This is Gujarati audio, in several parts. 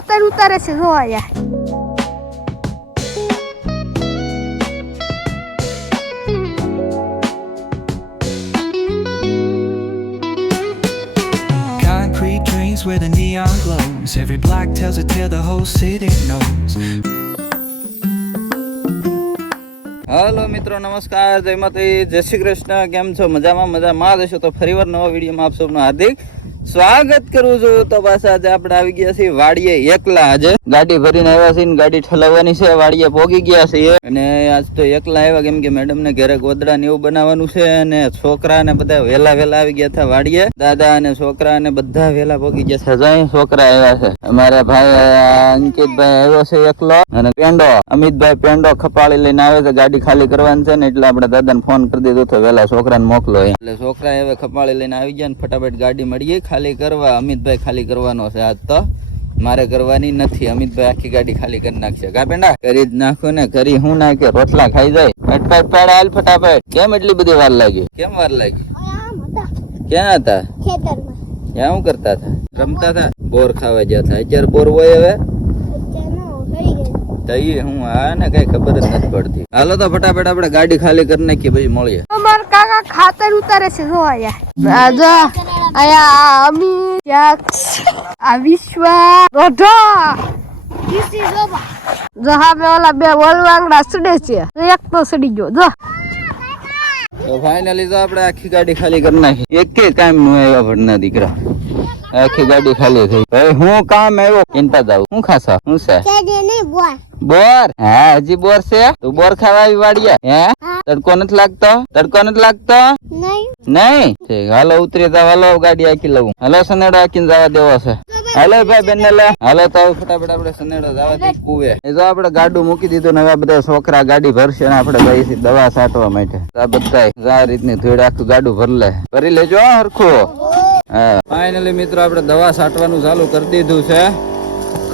ખાતર ઉતારે છે જો આયા. Concrete dreams where the neon glows. Every block tells a tale the whole city knows. હાલો મિત્રો, નમસ્કાર, જય માતાજી, જય શ્રી કૃષ્ણ. કેમ છો? મજામાં હશો તો ફરીવાર નવા વિડીયોમાં આપ સૌનું હાર્દિક સ્વાગત કરું છું. તો બસ આજે આપણે આવી ગયા છીએ વાડીએ એકલા. આજે ગાડી ભરીને આવ્યા છીએ, ગાડી ઠલાવવાની છે, વાડીએ પોગી ગયા છીએ. અને આજ તો એકલા આવ્યા કેમ કે મેડમ ને ઘરે ગોદડા ને એવું બનાવવાનું છે. અને છોકરા ને બધા વેલા આવી ગયા હતા વાડીએ. દાદા અને છોકરા ને બધા વેલા પોગી ગયા છે. જઈ છોકરા આવ્યા છે. અમારા ભાઈ અંકિતભાઈ આવ્યો છે એકલો. અને પેંડો અમિતભાઈ પેંડો ખપાળી લઈને આવે છે. ગાડી ખાલી કરવાની છે ને એટલે આપણે દાદાને ફોન કરી દીધો તો વેલા છોકરાને મોકલો. એટલે છોકરા હવે ખપાળી લઈને આવી ગયા ને ફટાફટ ગાડી મળી ખાલી કરવા. અમિતભાઈ ખાલી કરવાનો છે આજ તો, મારે કરવાની નથી. અમિતભાઈ આખી ગાડી ખાલી કરી નાખશે. કા પેંડા કરી જ નાખો ને. કરી હું નાખે રોટલા ખાઈ જાય. ફટાફટ હાલ ફટાફટ. કેમ એટલી બધી વાર લાગી? કેમ વાર લાગી? ક્યાં હતા? ખેતરમાં. ક્યાં શું કરતા હતા? રમતા હતા? બોર ખાવા ગયા હતા. અત્યારે બોર હોય હવે હું આ ને કઈ ખબર જ નથી પડતી. હાલો તો ફટાફટ આપણે ગાડી ખાલી કરી નાખીએ પછી મળીએ. અમાર કાકા ખાતર ઉતારે છે જો આયા. જો આયા અમી આ વિશ્વ રોઢા જો હા મે ઓલા બે વલવાંગડા સડે છે. એક તો સડી ગયો જો. તો ફાઇનલી તો આપણે આખી ગાડી ખાલી કરી નાખી. એક કામ નું આવ્યા ભણના દીકરા. આખી ગાડી ખાલી થઈ. ભાઈ હું કામ આવ્યો ચિંતા જાવ. હું ખાસા હું છે બોર? હા હજી બોર છે? તું બોર ખાવા આવી વાડીએ? હે તડકો નથી લાગતો? નહીં ઠીક. હાલો ઉતરી જાવ. હાલો ગાડી આખી લઉં. હાલો સનેડો આખીને જવા દેવો છે. હાલો ભાઈ બેન ને લે. હાલો તો ફટાફટ આપણે સનેડો જવા દે કુવે. એ જો આપણે ગાડું મૂકી દીધું ને હવે બધા છોકરા ગાડી ભરશે ને આપણે ભાઈ દવા છાંટવા માટે. આ બધા આ રીતની ધૂળ આખું ગાડું ભરી લેજો હરખું. હા ફાઇનલી મિત્રો આપણે દવા છાંટવાનું ચાલુ કરી દીધું છે.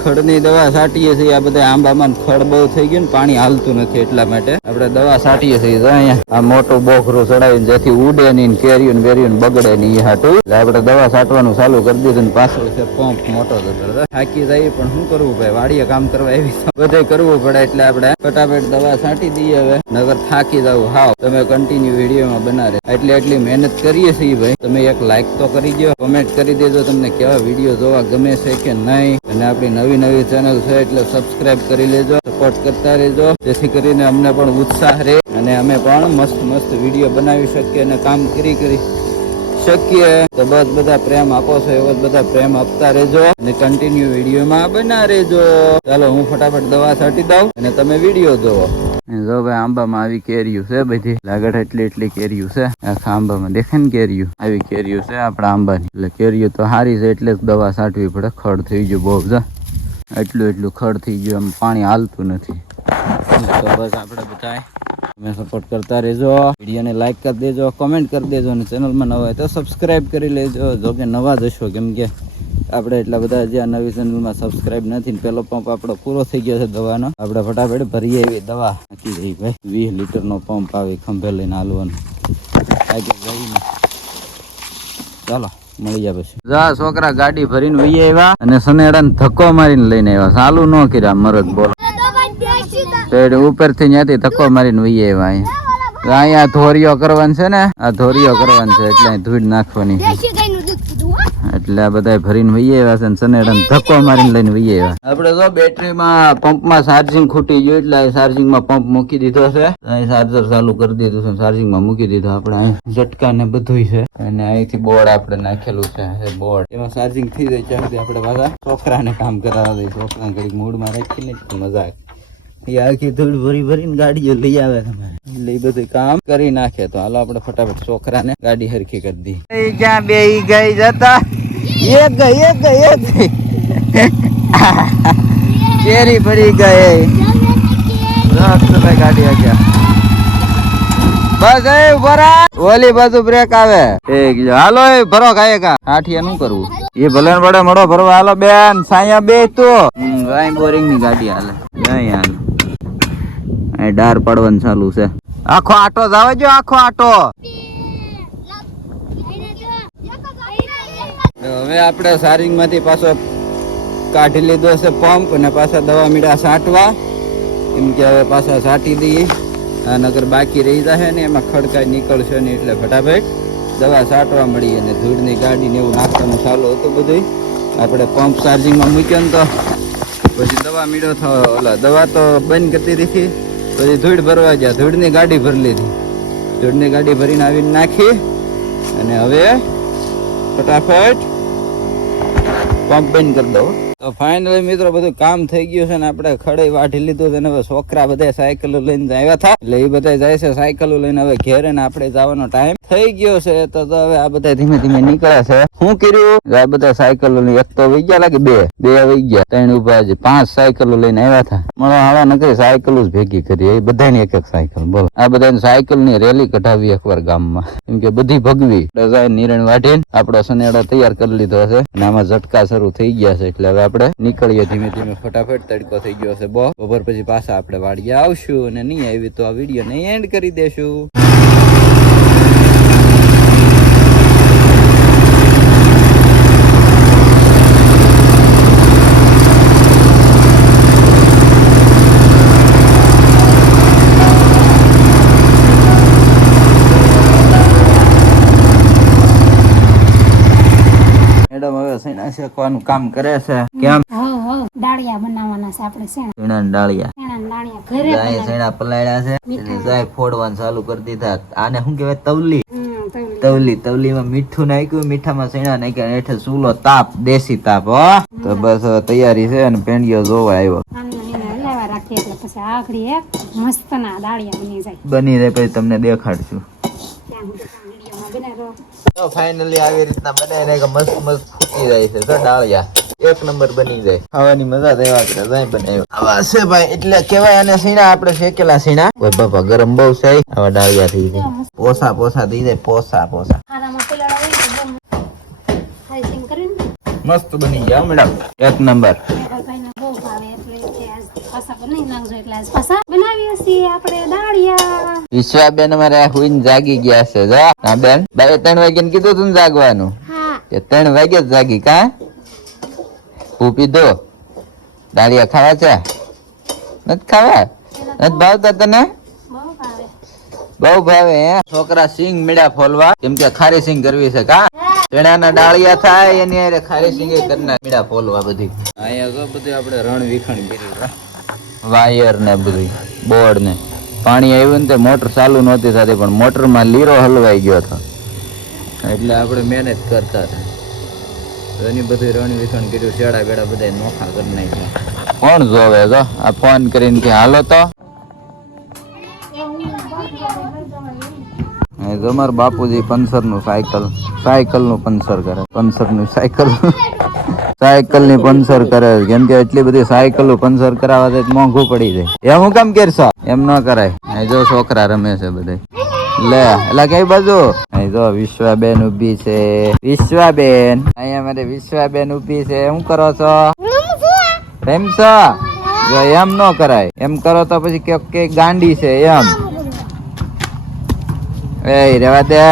ખડની દવા છાંટીએ છીએ. આ બધા આંબામાં ખડ બહુ થઈ ગયું ને પાણી હાલતું નથી એટલા માટે આપણે દવા છાંટીએ છીએ. અહીંયા આ મોટું બોખરું ચડાવીને જેથી ઉડે નહીં, કેરીયું વેરીયું બગડે નહીં એ હાટું એટલે આપણે દવા છાંટવાનું ચાલુ કરી દીધું. પાછળ છે પંપ મોટો થાકી જાય પણ શું કરવું ભાઈ, વાડીએ કામ કરવા એવી બધે કરવું પડે એટલે આપણે ફટાફટ દવા છાંટી દઈએ. હવે નગર થાકી જવું હાવ. તમે કન્ટિન્યુ વિડીયોમાં બનાવે એટલી મહેનત કરીએ છીએ ભાઈ. તમે એક લાઈક તો કરી દો, કમેન્ટ કરી દેજો તમને કેવા વિડીયો જોવા ગમે છે કે નહીં. અને આપણી નવી ચેનલ છે એટલે સબસ્ક્રાઇબ કરી લેજો, સપોર્ટ કરતા રહેજો જેથી કરીને અમને પણ ઉત્સાહ રહે અને અમે પણ મસ્ત વિડીયો બનાવી શકીએ અને કામ કરી શકીએ. તો બસ બધા પ્રેમ આપો છો એવો બધા પ્રેમ આપતા રહેજો અને કન્ટિન્યુ વિડીયોમાં બના રહેજો. ચાલો હું ફટાફટ દવા છાંટી દઉં અને તમે વિડીયો જોવો. જો ભાઈ આંબામાં આવી કેરીયું છે બધી લાગડ એટલી કેરીયું છે. આખા આંબામાં દેખાય ને કેરીયું આવી કેરીયું છે આપડા આંબાની. એટલે કેરીયું તો સારી છે એટલે દવા છાંટવી પડે. ખડ થઈ ગયું બહુ જ, એટલું ખડ થઈ ગયું. આમ પાણી હાલતું નથી. તો બસ આપણે બધા તમે સપોર્ટ કરતા રહેજો, વિડીયોને લાઈક કરી દેજો, કમેન્ટ કરી દેજો અને ચેનલમાં નવા હોય તો સબસ્ક્રાઈબ કરી લેજો. જો કે નવા જ હશો કેમ કે આપણે એટલા બધા જે આ નવી ચેનલમાં સબસ્ક્રાઈબ નથી. પેલો પંપ આપણો પૂરો થઈ ગયો છે દવાનો. આપણે ફટાફટ ભરીએ એવી દવા નાખી દઈએ ભાઈ. 20 લીટરનો પંપ આવે ખંભે લઈને હાલવાનું આગળ જઈને. ચાલો મળી જાય પછી. જા છોકરા ગાડી ભરીને વહી આવ્યા અને સનેડાને ધક્કો મારીને લઈને આવ્યા. ચાલુ ન કર્યા મરદ બોલો. ઉપર થી ત્યાંથી ધક્કો મારીને વહી આવ્યા. અહીંયા ધોરીઓ કરવાની છે ને, આ ધોરીઓ કરવાની છે એટલે ધૂળ નાખવાની એટલે આ બધા ભરીને વહી આવ્યા છે. સનેડાને ધક્કો મારીને લઈને વહી આવ્યા. આપડે જો બેટરીમાં પંપમાં ચાર્જિંગ ખૂટી ગયું એટલે ચાર્જિંગમાં પંપ મૂકી દીધો છે. અહીં ચાર્જર ચાલુ કરી દીધું છે, ચાર્જિંગમાં મૂકી દીધું. આપણે અહીં ઝટકા ને બધું છે અને અહીંથી બોર્ડ આપણે નાખેલું છે બોર્ડ. એમાં ચાર્જિંગ થઈ જાય ત્યાં સુધી આપણે પાછા છોકરાને કામ કરાવવા દઈએ. છોકરા ઘડીક મૂડમાં રાખીને મજાક આખી ધૂળ ભરીને ગાડીઓ લઈ આવે તમારે એટલે એ બધું કામ કરી નાખે. તો હાલો આપણે ફટાફટ છોકરાને ગાડી હરખી કરી દી. ક્યાં બે ગઈ જતા એક ગઈ કેરી પડી ગઈ. ગાડી આગળ બસ એ ભરા ઓલી બાજુ બ્રેક આવે. હાલો એ ભરો ખાય કા આઠિયા નું કરવું એ ભલે પડે મળો ભરવા. હાલો બેન સાયા બે તો બોરિંગ ની ગાડી હાલે ડાર પાડવાનું ચાલુ છે. આખો આટો જાવે જો આખો આટો. હવે આપણે ચાર્જિંગ માંથી પાછો કાઢી લીધો છે પંપ અને પાછા દવા મીડા છાંટવા, કેમ કે હવે પાછા છાંટી દઈએ. આ નગર બાકી રહી જશે ને એમાં ખડકાઈ નીકળશે ને એટલે ફટાફટ દવા છાંટવા મળી. અને ધૂળની ગાડી ને એવું નાખવાનું ચાલુ હતું બધું. આપણે પંપ ચાર્જિંગમાં મૂક્યો ને તો પછી દવા મીડો થયો, ઓલા દવા તો બંધ કરતી હતી. પછી ધૂળ ભરવા ગયા, ધૂળની ગાડી ભરી લીધી. ધૂળની ગાડી ભરીને આવીને નાખી અને હવે ફટાફટ પંપ બંધ કરી દો. તો ફાઇનલી મિત્રો બધું કામ થઈ ગયું છે ને આપણે ખડે વાઢી લીધું છે ને હવે છોકરા બધા સાયકલો લઈને આવ્યા હતા એટલે એ બધા જાય છે સાયકલો લઈને હવે ઘેરે ને આપણે જવાનો ટાઈમ થઈ ગયો છે. તો હવે આ બધા ધીમે ધીમે નીકળ્યા છે. શું કર્યું આ બધા સાયકલો લઈને, એક તો વહી ગયા લાગે, બે વહી ગયા, 3 ઉભા છે, 5 સાયકલો લઈને આવ્યા હતા. મળો હાલા નકરી સાયકલો જ ભેગી કરી, એ બધાની એક એક સાયકલ. બોલો આ બધાની સાયકલ ની રેલી કઢાવી એકવાર ગામમાં, કેમ કે બધી ભગવી નિરણ વાઢીને આપણો સનેડો તૈયાર કરી લીધો છે અને આમાં ઝટકા શરૂ થઈ ગયા છે. એટલે હવે આપણે નીકળીએ ધીમે ધીમે ફટાફટ. તડકો થઈ ગયો છે બપોર પછી પાછા આપણે વાડીએ આવશું અને નહીં આવી તો આ વિડીયો ને એન્ડ કરી દેશું. શેકવાનું કામ કરે છે. કેમ દાળિયા બનાવવાના છે આપણે. શેણા દાળિયા શેણા પલાળ્યા છે, જાય ફોડવાનું ચાલુ કરી દીધા. આને શું કહેવાય? તવલી. તવલીમાં મીઠું નાખ્યું, મીઠામાં શેણા નાખ્યા, હેઠે ચૂલો તાપ, દેશી તાપ. તો બસ તૈયારી છે અને પેંડિયો જોવા આવ્યો. બની જાય પછી તમને દેખાડશું. તો ફાઇનલી આવી રીતના બનાવીને મસ્ત મસ્ત ફૂટી જાય છે ડાળિયા, એક નંબર બની જાય. ખાવાની મજા દેવા જાય બનાવ્યો. આવા છે ભાઈ, એટલે કેવાય આને સીણા, આપણે શેકેલા સીણા. ઓય બાપા ગરમ બહુ છે. આવા ડાળિયા થઈ જાય, પોસા થઈ જાય, પોસા. મસ્ત બની ગયા મેડમ, એક નંબર. વિશ્વાબેન અમારે હુઈને જાગી ગયા છે. જો હા બેન, 3 વાગે કીધું તું જાગવાનું, 3 વાગે જ જાગી. કા પૂપી દો, દાળિયા ખાવા છે? નથી ખાવા? નથી ભાવતા તને? બહુ ભાવે. છોકરા સિંગ મીડા ફોલવા, કેમ કે ખારી સિંગ કરવી છે. કા ચણાના ડાળિયા થાય એની હારે ખારી સિંગ કરના મીડા ફોલવા બધી. અહીંયા તો બધું આપણે રણ વિખણ કર્યું, વાયર ને બધું, બોર્ડ ને. પાણી આવ્યું ને તે મોટર ચાલુ નહોતી થતી, પણ મોટરમાં લીરો હલવાઈ ગયો હતો એટલે આપણે મહેનત કરતા હતા. એની બધી રણ વિખણ કર્યું, શેડા બેડા બધા નોખા કરી નાખ્યા. કોણ જોવે? તો આ ફોન કરીને કે હાલો તો તમાર બાપુજી પંચર નું સાયકલ નું પંચર કરે, પંચર નું સાયકલ ની પંચર કરે. કેમ કે એટલી બધી સાયકલ પંચર કરાવવા જાય મોંઘું પડી જાય. એમ હું કામ કરશો? એમ ન કરાય. જો છોકરા રમે છે બધા. લે એટલે કઈ બાજુ? જો વિશ્વાબેન ઉભી છે. વિશ્વાબેન, અહીંયા મારે વિશ્વાબેન ઉભી છે. શું કરો છો? રમશો? જો એમ ન કરાય, એમ કરો તો પછી કે ગાંડી છે એમ. એ રેવા દે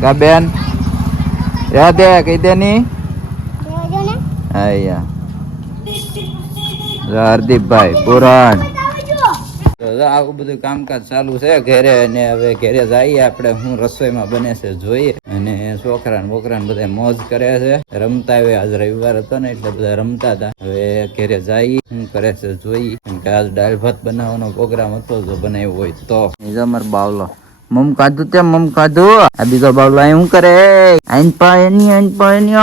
કા બેન, રેવા દે, કહી દે ની. હરદીપભાઈ પુરાણ. આવું બધું કામકાજ ચાલુ છે ઘરે. અને હવે ઘરે જઈએ આપણે, હું રસોઈમાં બને છે જોઈએ. અને છોકરા બોકરા બધા મોજ કરે છે, રમતા આવે. આજ રવિવાર હતો ને એટલે બધા રમતા હતા. હવે ઘરે જઈએ, શું કરે છે જોઈએ. કેમ કે આજ દાળ ભાત બનાવવાનો પ્રોગ્રામ હતો, જો બનાવ્યો હોય તો. અમાર બાવલો મમ કાધું તે મમ કાધું. આ બીજો બાવલો અહીં શું કરે? આઈન પાણી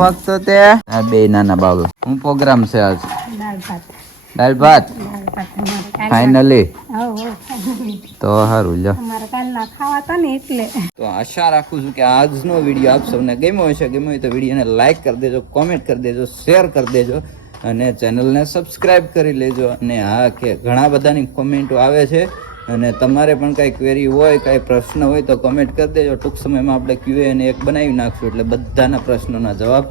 ભાગતો તે. આ બે નાના બાવલો. શું પ્રોગ્રામ છે આજ? દાળ ભાત ફાઇનલી. તો સારું લ્યો, તો આશા રાખું છું કે આજનો વિડીયો આપ સૌને ગમ્યો હશે. ગમ્યો હોય તો વિડીયોને લાઈક કરી દેજો, કોમેન્ટ કરી દેજો, શેર કરી દેજો અને ચેનલને સબસ્ક્રાઈબ કરી લેજો. અને હા, કે ઘણા બધાની કોમેન્ટો આવે છે અને તમારે પણ કાંઈ ક્વેરી હોય, કાંઈ પ્રશ્ન હોય તો કમેન્ટ કરી દેજો. ટૂંક સમયમાં આપણે Q&A એક બનાવી નાખશું, એટલે બધાના પ્રશ્નોના જવાબ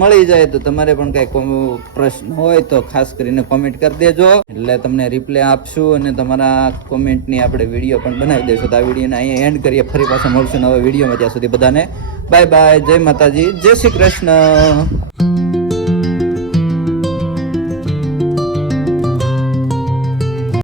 મળી જાય. તો તમારે પણ કાંઈ પ્રશ્ન હોય તો ખાસ કરીને કોમેન્ટ કરી દેજો, એટલે તમને રિપ્લાય આપશું અને તમારા કોમેન્ટની આપણે વિડીયો પણ બનાવી દઈશું. તો આ વિડીયોને અહીંયા એન્ડ કરીએ. ફરી પાછા મળશું નવા વિડીયોમાં. ત્યાં સુધી બધાને બાય બાય, જય માતાજી, જય શ્રી કૃષ્ણ.